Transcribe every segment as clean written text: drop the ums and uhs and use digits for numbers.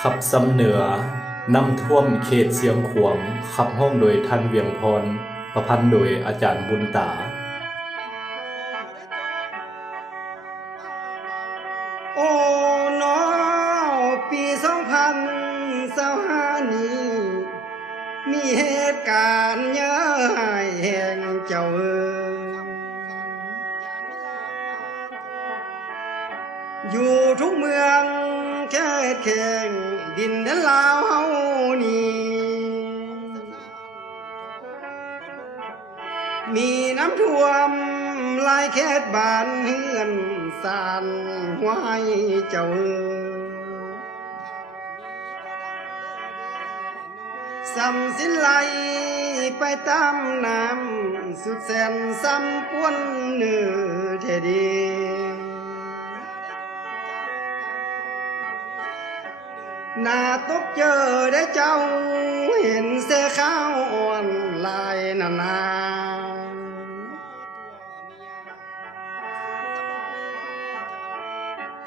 ขับซ้ำเหนือน้ำท่วมเขตเสียงขวางขับห้องโดยทันเวียงพรประพันธ์โดยอาจารย์บุญตาโอ้นอปี2025นี้มีเหตุการณ์เยอะให้แห่งเจ้าอยู่ทุกเมืองแค่แข่งดินแดนลาวเฮานี่มีน้ำท่วมหลายเขตบ้านเฮือนสานหัวให้เจ้าซ้ำสิ้นไหลไปตามน้ำสุดแสนซ้ำป้วนเนื้อเทดีหน้าตกเจอได้เจ้าเห็นเสื้อขาวอ่อนลายนา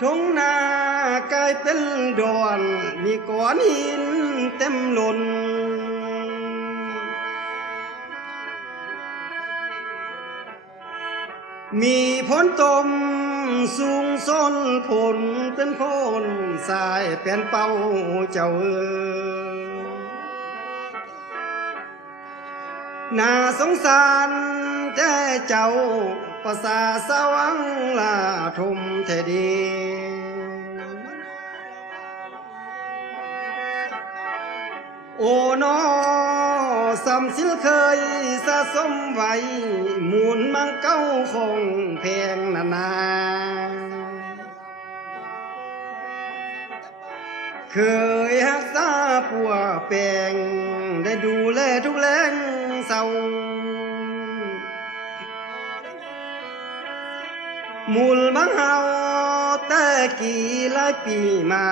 ทุ่งนากลายเป็นดอนมีก้อนหินเต็มล้นมีผลตมสูงส้นผลเป็นโคนสายเป็นเป้าเจ้าน่าสงสารแต่เจ้าภาษาสวังลาทมเทดีโอ้นอสำสิลเคยสะสมไว้มูลมังเก้าคงแพงนาเคยหักษาปัวแปลงได้ดูแลทุกแรงเศร้ามูลบังเฮาแต่กี่หลายปีมา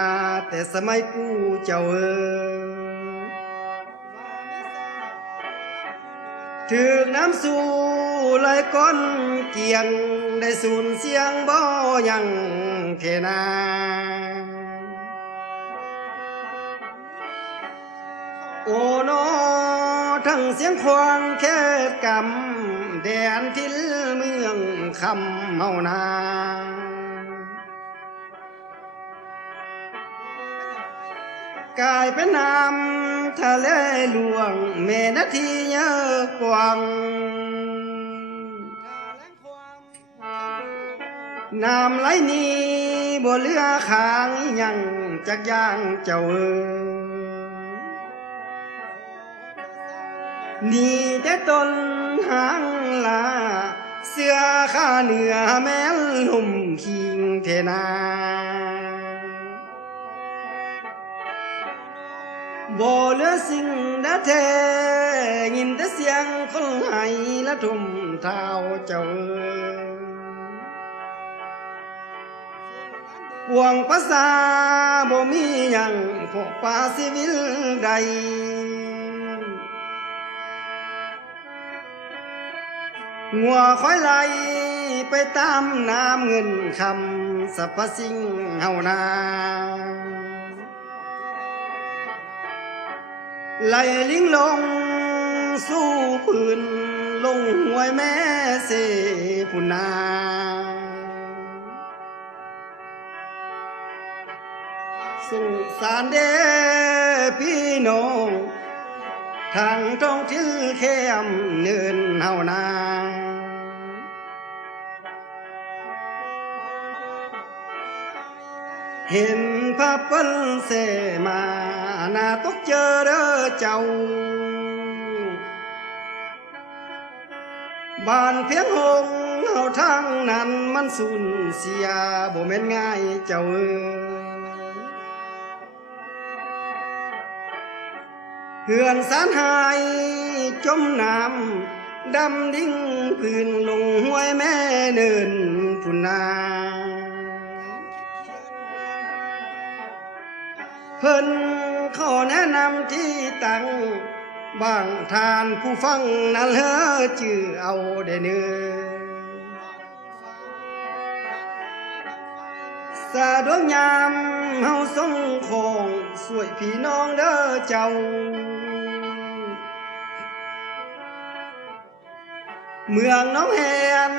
แต่สมัยกูเจ้าถึกน้ำสู่ไหลก้นเกียงได้สูญเสียงบ่ยังเทนาโอ้นอทั้งเสียงควางแค่กำแดนทิลเมืองคำเมานา กลายเป็นน้ำทะเลหลวงแม่นาทีเยอะกว่างน้ำไหลนี้บ่เหลือขางยังจักย่างเจ้านี่แต่ต้นหางลาเสื้อข้าเหนือแม่นลุ่มคิงเทนาบ่เหลือสิ่งใดแท้ยินแต่เสียงคนให้และทุ่มเท้าเจ้าปวงภาษาบ่มีหยังพวกป่าชีวิตใดงัวคอยไหลไปตามน้ำเงินคำสรรพสิ่งเฮานาไหลลิงลงสู่พื้นลงห้วยแม่เสพุนาสงสารเด้พี่น้องทางท้องที่เข้มเนินเฮานาเห็นภาพเปิ้นเสมาหน้าตกเจอเด้อเจ้าบ้านเพียงหงเฮาทางนั้นมันสูญเสียบ่แม่นง่ายเจ้าเฮือนสานหายจมน้ำดำดิ่งพื้นลงห้วยแม่เนินพุนาเพิ่นขอแนะนำที่ตั้งบางทานผู้ฟังนั้นเฮอชื่อเอาได้เนื้อ สะดวกยามเฮาส่งของสวยพี่น้องเด้อเจ้าเมืองน้องแหน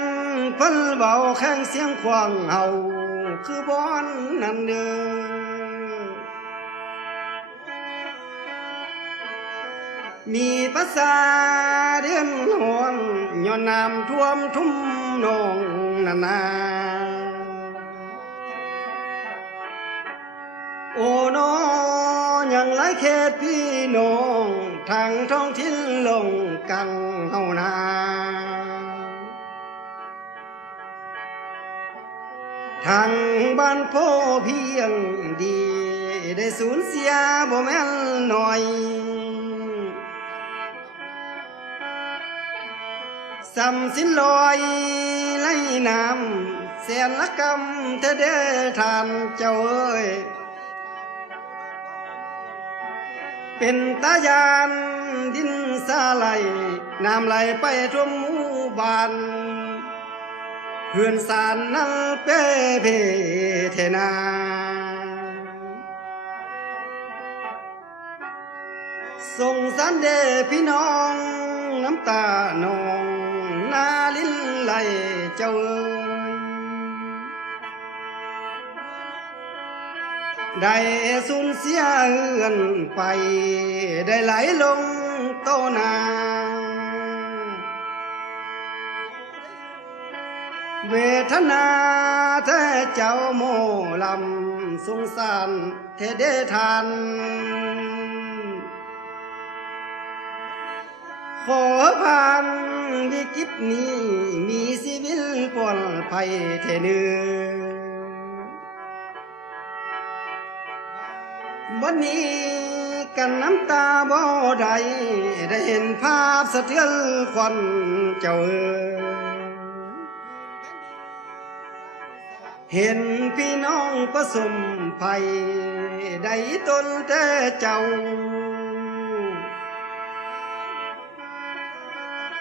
เพิ่นเบาแข้งเสียงควางเฮาคือบอนนั่นเด้อมีภาษาเดือนหอนย้อนน้ำท่วมทุ่มนองนานาโอ้น้อยังหลายเขตพี่น้องทางท้องถิ่นลงกังเฮานาทางบ้านพ่อเพียงดีได้สูญเสียบ่แม่นน้อยสำสินลอยไหลน้ำแสนละกำเธอเด้อทานเจ้าเอ้ยเป็นตาญาณดินสาไหลน้ำไหลไปทั่วหมู่บ้านเพื่อนสารนั้นเป้เพเทนาส่งสารเดพี่น้องน้ำตานองนาลิ้นไหลเจ้าเอ้ยได้สูญเสียเฮือนไปได้ไหลลงโตนาเวทนาแท้เจ้าโมลำสงสารเทเดทานขอผ่านวิกฤตนี้มีชีวิตปลอดภัยเทเนือวันนี้กันน้ำตาบ่ได้ได้เห็นภาพสะเทือนขวัญเจ้าเห็นพี่น้องประสมภัยได้ตนแต่เจ้า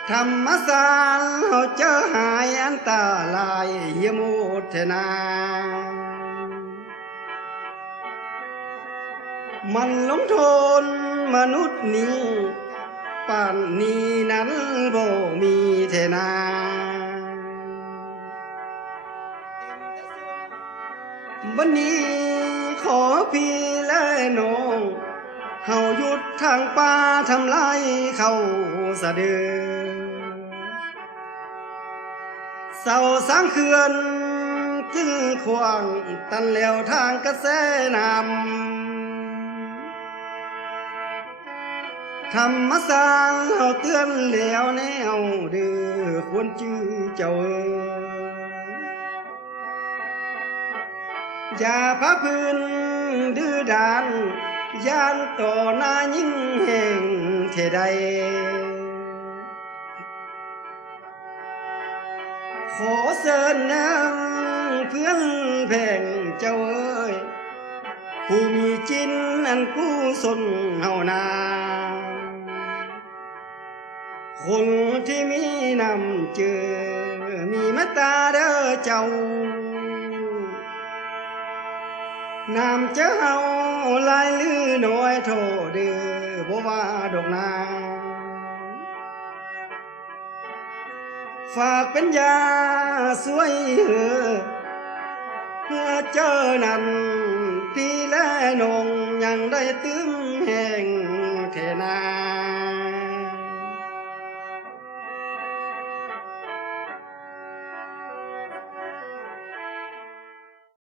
ธรรมสารเขาเจอหายอันตรายเหียมุทนามันลงโทนมนุษย์นี้ป่านนี้นั้นบ่มีเทนาวันนี้ขอพี่และน้องเฮาหยุดทางป่าทำลายเขาสะเดือเศร้าสร้างเขื่อนกินขวางตันแล้วทางกระแสน้ำธรรมสารเฮาเตือนแล้วแนวเดือควรจื้อเจ้าอย่าพาพื้นดื้อดานย่านต่อหน้ายิ่งแห่งเทใดขอเสิญนางเพื่อนแผ่งเจ้าเอ้ยผู้มีจินอันกู้สนเฮานาคนที่มีนำเจอมีเมตตาเด้อเจ้าน้ำเจ้าเฮาลายลือน้อยโทเดือบ่ว่าดอกนาฝากเป็นยาสวยเมื่อเจอนั้นพี่และน้องยังได้ตื้มแห่งเทนา